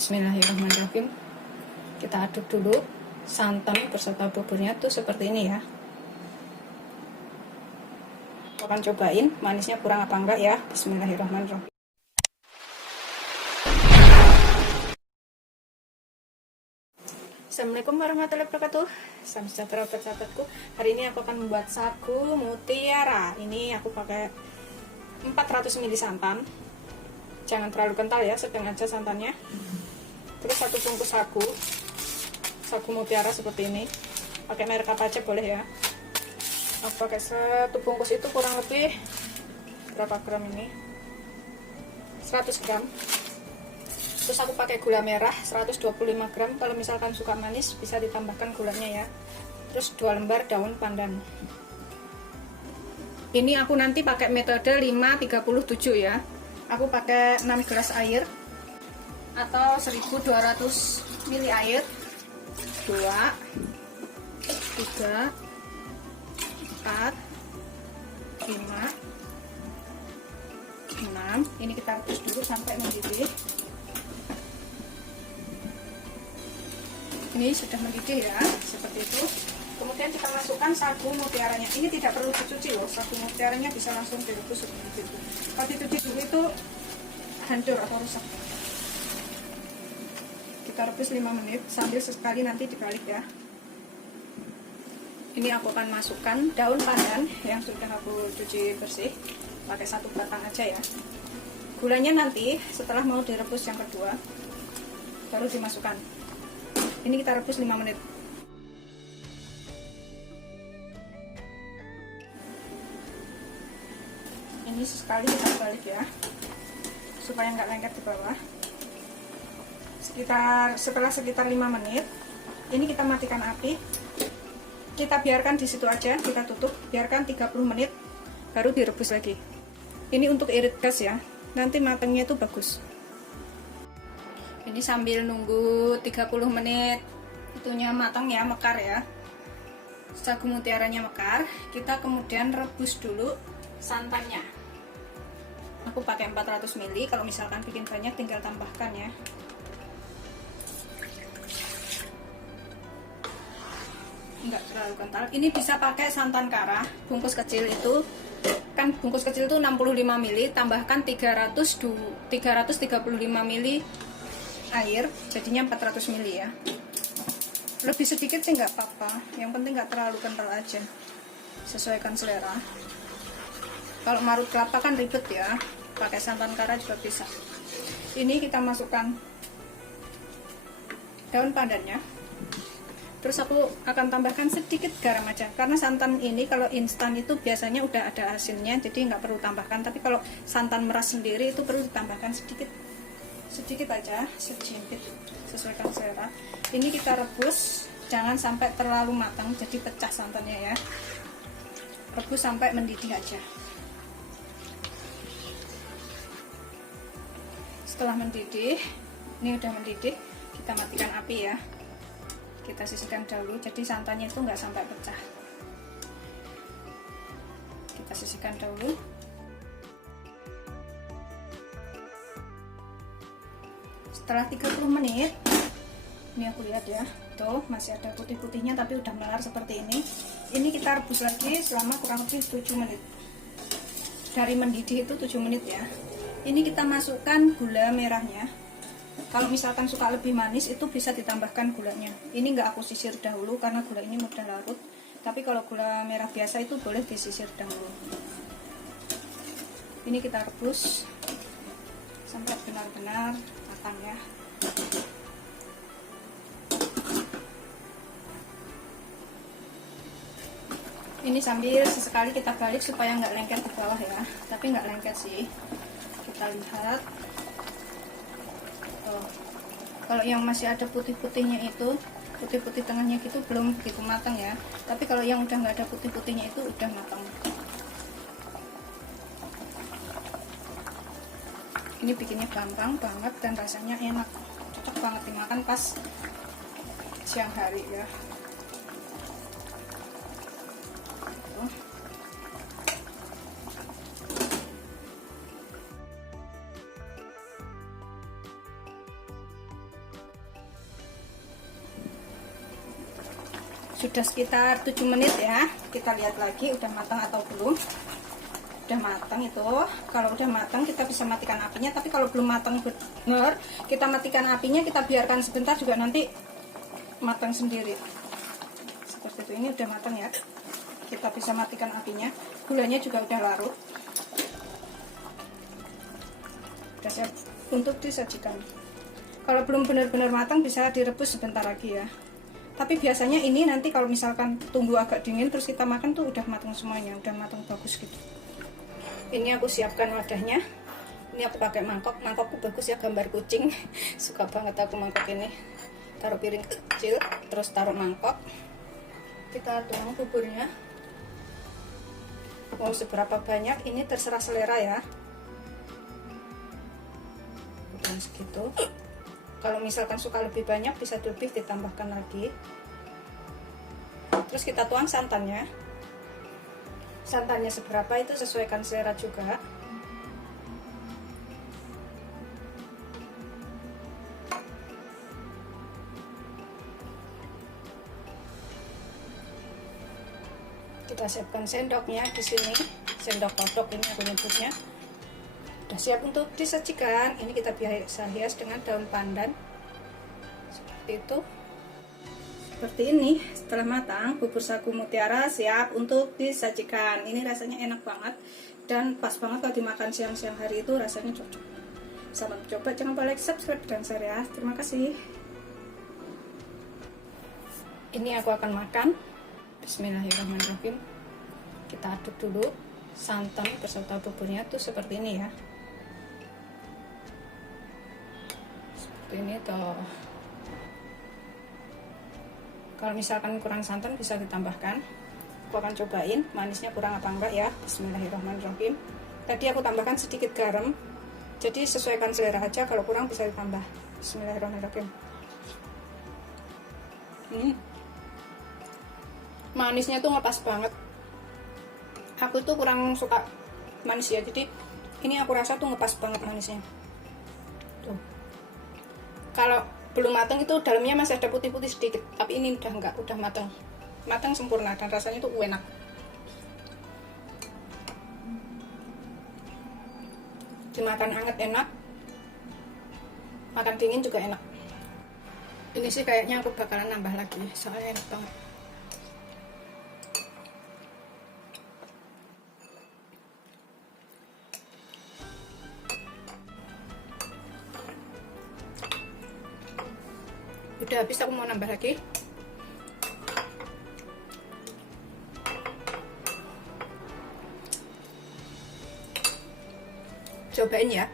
Bismillahirrahmanirrahim. Kita aduk dulu santan beserta buburnya tuh seperti ini ya. Akan cobain manisnya kurang apa enggak ya. Bismillahirrahmanirrahim. Assalamualaikum warahmatullahi wabarakatuh. Salam sejahtera buat sahabatku. Hari ini aku akan membuat sagu mutiara. Ini aku pakai 400 ml santan. Jangan terlalu kental ya, sedang aja santannya. Terus 1 bungkus sagu mutiara seperti ini. Pakai merek apa aja boleh ya. Aku pakai 1 bungkus itu kurang lebih berapa gram ini? 100 gram. Terus aku pakai gula merah 125 gram. Kalau misalkan suka manis bisa ditambahkan gulanya ya. Terus 2 lembar daun pandan. Ini aku nanti pakai metode 5-37 ya. Aku pakai 6 gelas air atau 1200 ml air. 2 3 4 5 6. Ini kita rebus dulu sampai mendidih. Ini sudah mendidih ya, seperti itu. Kemudian kita masukkan sagu mutiaranya. Ini tidak perlu dicuci loh, sagu mutiaranya bisa langsung direbus seperti itu. Kalau dicuci dulu itu hancur atau rusak. Kita rebus 5 menit sambil sesekali nanti dibalik ya. Ini aku akan masukkan daun pandan yang sudah aku cuci bersih. Pakai 1 batang aja ya. Gulanya nanti setelah mau direbus yang kedua baru dimasukkan. Ini kita rebus 5 menit. Ini sekali kita balik ya, supaya nggak lengket di bawah. Setelah sekitar 5 menit, ini kita matikan api. Kita biarkan di situ aja, kita tutup, biarkan 30 menit, baru direbus lagi. Ini untuk irit gas ya, nanti matangnya itu bagus. Ini sambil nunggu 30 menit itunya matang ya, mekar ya. Sagu mutiaranya mekar, kita kemudian rebus dulu santannya. Aku pakai 400 ml, kalau misalkan bikin banyak tinggal tambahkan ya. Enggak terlalu kental. Ini bisa pakai santan kara, bungkus kecil itu. Kan bungkus kecil itu 65 ml, tambahkan 335 ml air, jadinya 400 ml ya. Lebih sedikit sih nggak apa-apa, yang penting nggak terlalu kental aja, sesuaikan selera. Kalau marut kelapa kan ribet ya, pakai santan kara juga bisa. Ini kita masukkan daun pandannya. Terus aku akan tambahkan sedikit garam aja, karena santan ini kalau instan itu biasanya udah ada asinnya, jadi nggak perlu tambahkan. Tapi kalau santan meras sendiri itu perlu ditambahkan sedikit aja, sejimpit, sesuaikan selera. Ini kita rebus, jangan sampai terlalu matang, jadi pecah santannya ya. Rebus sampai mendidih aja. Setelah mendidih, ini udah mendidih, kita matikan api ya. Kita sisihkan dahulu, jadi santannya itu nggak sampai pecah. Kita sisihkan dahulu. Setelah 30 menit, ini aku lihat ya, tuh masih ada putih-putihnya tapi udah melar seperti ini. Ini kita rebus lagi selama kurang lebih 7 menit. Dari mendidih itu 7 menit ya. Ini kita masukkan gula merahnya. Kalau misalkan suka lebih manis itu bisa ditambahkan gulanya. Ini nggak aku sisir dahulu karena gula ini mudah larut. Tapi kalau gula merah biasa itu boleh disisir dahulu. Ini kita rebus sampai benar-benar matang ya. Ini sambil sesekali kita balik supaya nggak lengket ke bawah ya. Tapi nggak lengket sih. Kita lihat. Kalau yang masih ada putih-putihnya itu, putih-putih tengahnya gitu belum begitu matang ya. Tapi kalau yang udah nggak ada putih-putihnya itu udah matang. Ini bikinnya gampang banget dan rasanya enak, cocok banget dimakan pas siang hari ya. sudah sekitar 7 menit ya. Kita lihat lagi udah matang atau belum. Udah matang itu. Kalau udah matang kita bisa matikan apinya, tapi kalau belum matang benar, kita matikan apinya, kita biarkan sebentar juga nanti matang sendiri. Seperti itu. Ini udah matang ya. Kita bisa matikan apinya. Gulanya juga udah larut. Udah siap untuk disajikan. Kalau belum benar-benar matang bisa direbus sebentar lagi ya. Tapi biasanya ini nanti kalau misalkan tunggu agak dingin terus kita makan tuh udah matang semuanya, udah matang bagus gitu. Ini aku siapkan wadahnya. Ini aku pakai mangkok. Mangkokku bagus ya, gambar kucing. Suka banget aku mangkok ini. Taruh piring kecil, terus taruh mangkok. Kita tuang buburnya. Mau seberapa banyak ini terserah selera ya. Bukan segitu. Kalau misalkan suka lebih banyak bisa lebih ditambahkan lagi. Terus kita tuang santannya. Santannya seberapa itu sesuaikan selera juga. Kita siapkan sendoknya di sini, sendok kodok ini aku nyebutnya. Sudah siap untuk disajikan. Ini kita biasa hias dengan daun pandan. Seperti itu. Seperti ini, setelah matang, bubur sagu mutiara siap untuk disajikan. Ini rasanya enak banget dan pas banget kalau dimakan siang-siang hari itu rasanya cocok. Selamat coba, jangan lupa like, subscribe, dan share ya. Terima kasih. Ini aku akan makan. Bismillahirrahmanirrahim. Kita aduk dulu santan beserta buburnya tuh seperti ini ya. Seperti ini tuh. Kalau misalkan kurang santan bisa ditambahkan. Aku akan cobain manisnya kurang apa enggak ya. Bismillahirrahmanirrahim. Tadi aku tambahkan sedikit garam. Jadi sesuaikan selera aja, kalau kurang bisa ditambah. Bismillahirrahmanirrahim. Manisnya tuh ngepas banget. Aku tuh kurang suka manis ya, jadi ini aku rasa tuh ngepas banget manisnya. Tuh. Kalau belum matang itu dalamnya masih ada putih-putih sedikit, tapi ini udah enggak, udah matang. Matang sempurna dan rasanya tuh enak. Dimakan hangat enak, makan dingin juga enak. Ini sih kayaknya aku bakalan nambah lagi, soalnya enak banget. Udah habis, aku mau nambah lagi. Cobain ya.